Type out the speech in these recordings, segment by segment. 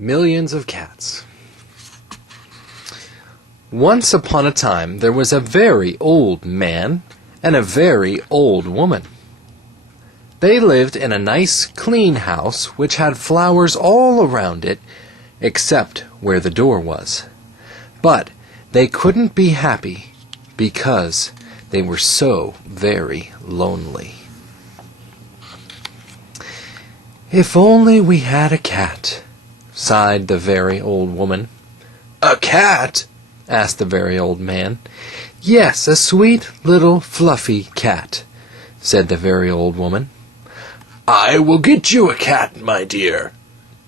Millions of cats. Once upon a time there was a very old man and a very old woman. They lived in a nice clean house which had flowers all around it except where the door was. But they couldn't be happy because they were so very lonely. "If only we had a cat," sighed the very old woman. "A cat?" asked the very old man. "Yes, a sweet little fluffy cat," said the very old woman. "I will get you a cat, my dear,"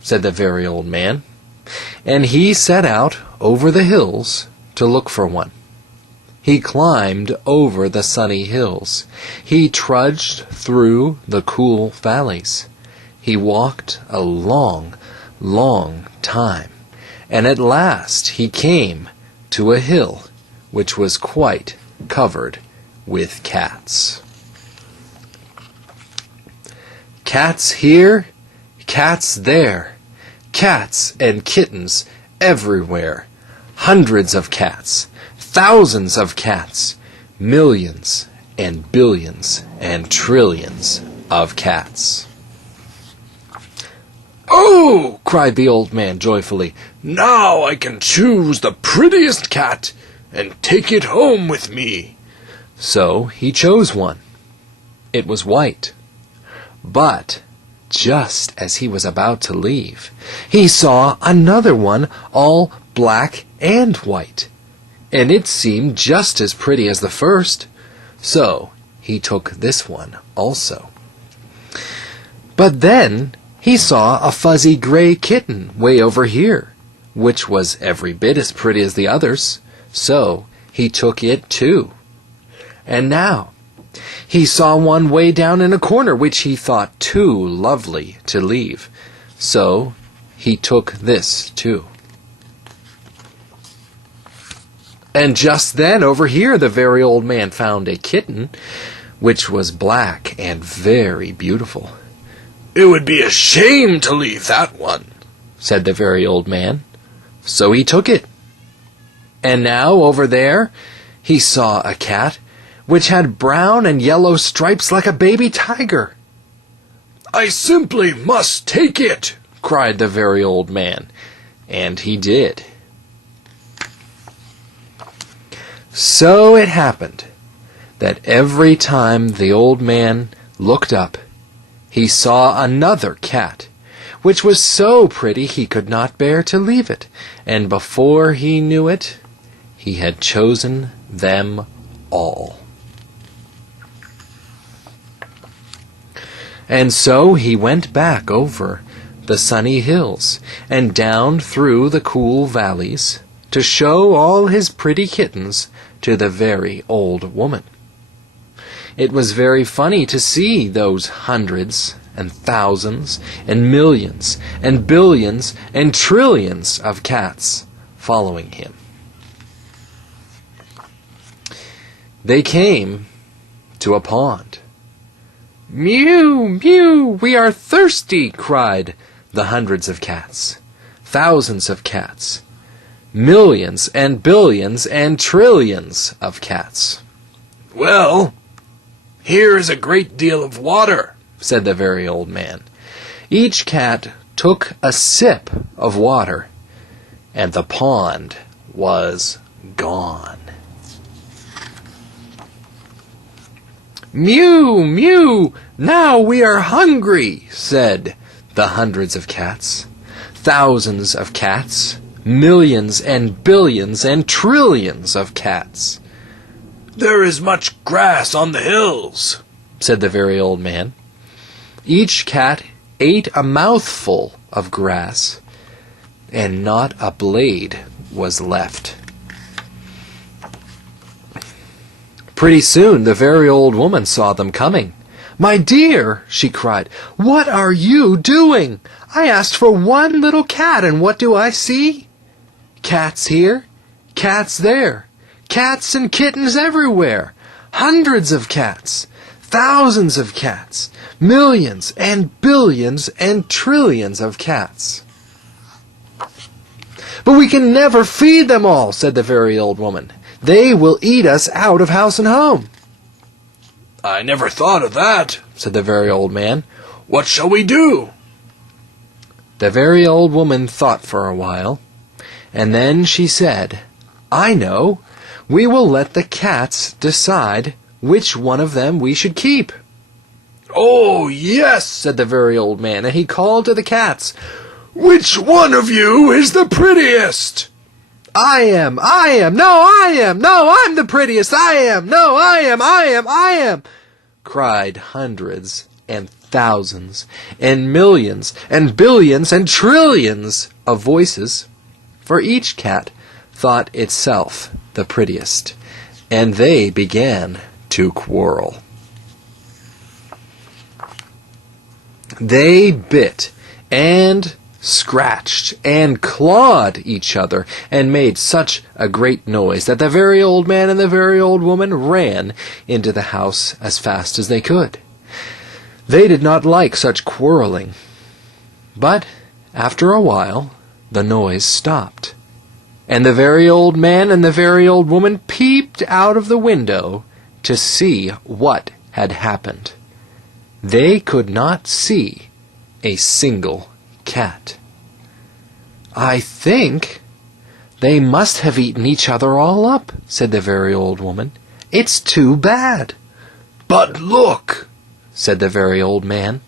said the very old man, and he set out over the hills to look for one. He climbed over the sunny hills. He trudged through the cool valleys. He walked a long time, and at last he came to a hill which was quite covered with cats. Cats here, cats there, cats and kittens everywhere, hundreds of cats, thousands of cats, millions and billions and trillions of cats. "Oh!" cried the old man joyfully. "Now I can choose the prettiest cat and take it home with me." So he chose one. It was white. But just as he was about to leave, he saw another one all black and white, and it seemed just as pretty as the first. So he took this one also. But then he saw a fuzzy gray kitten way over here, which was every bit as pretty as the others, so he took it too. And now he saw one way down in a corner which he thought too lovely to leave, so he took this too. And just then over here the very old man found a kitten which was black and very beautiful. "It would be a shame to leave that one," said the very old man. So he took it. And now over there he saw a cat which had brown and yellow stripes like a baby tiger. "I simply must take it," cried the very old man. And he did. So it happened that every time the old man looked up, he saw another cat, which was so pretty he could not bear to leave it, and before he knew it, he had chosen them all. And so he went back over the sunny hills and down through the cool valleys to show all his pretty kittens to the very old woman. It was very funny to see those hundreds and thousands and millions and billions and trillions of cats following him. They came to a pond. "Mew, mew, we are thirsty," cried the hundreds of cats, thousands of cats, millions and billions and trillions of cats. "Well, here is a great deal of water," said the very old man. Each cat took a sip of water, and the pond was gone. "Mew, mew, now we are hungry," said the hundreds of cats, thousands of cats, millions and billions and trillions of cats. "There is much grass on the hills," said the very old man. Each cat ate a mouthful of grass, and not a blade was left. Pretty soon the very old woman saw them coming. "My dear," she cried, "what are you doing? I asked for one little cat, and what do I see? Cats here, cats there, cats and kittens everywhere, hundreds of cats, thousands of cats, millions and billions and trillions of cats." "But we can never feed them all," said the very old woman. "They will eat us out of house and home." "I never thought of that," said the very old man. "What shall we do?" The very old woman thought for a while, and then she said, "I know. We will let the cats decide which one of them we should keep." "Oh, yes," said the very old man, and he called to the cats, "Which one of you is the prettiest?" I am, no, I am, no, I'm the prettiest, I am, no, I am, cried hundreds and thousands and millions and billions and trillions of voices, for each cat thought itself the prettiest, and they began to quarrel. They bit and scratched and clawed each other and made such a great noise that the very old man and the very old woman ran into the house as fast as they could. They did not like such quarreling, but after a while the noise stopped, and the very old man and the very old woman peeped out of the window to see what had happened. They could not see a single cat. "I think they must have eaten each other all up," said the very old woman. "It's too bad." "But look," said the very old man,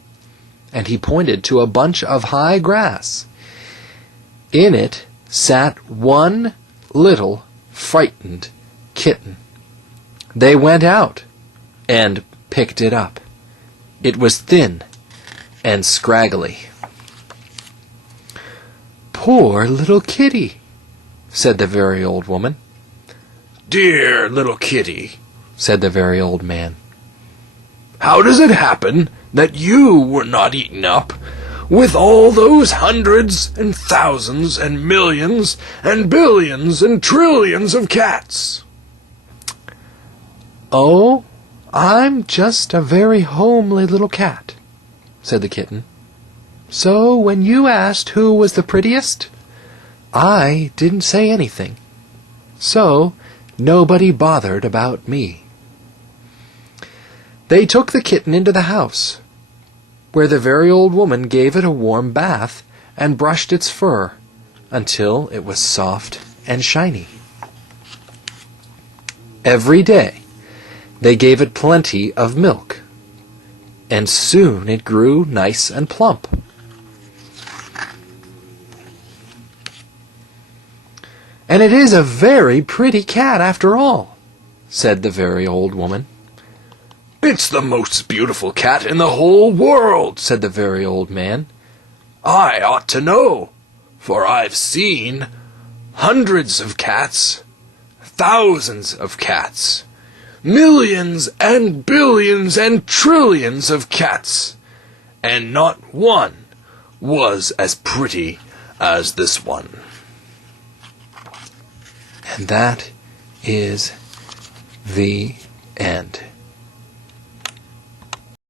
and he pointed to a bunch of high grass. In it sat one little frightened kitten. They went out and picked it up. It was thin and scraggly. "Poor little kitty," said the very old woman. "Dear little kitty," said the very old man. "How does it happen that you were not eaten up with all those hundreds and thousands and millions and billions and trillions of cats?" "Oh, I'm just a very homely little cat," said the kitten. "So when you asked who was the prettiest, I didn't say anything. So nobody bothered about me." They took the kitten into the house, where the very old woman gave it a warm bath and brushed its fur until it was soft and shiny. Every day they gave it plenty of milk, and soon it grew nice and plump. "And it is a very pretty cat after all," said the very old woman. "It's the most beautiful cat in the whole world," said the very old man. "I ought to know, for I've seen hundreds of cats, thousands of cats, millions and billions and trillions of cats, and not one was as pretty as this one." And that is the end.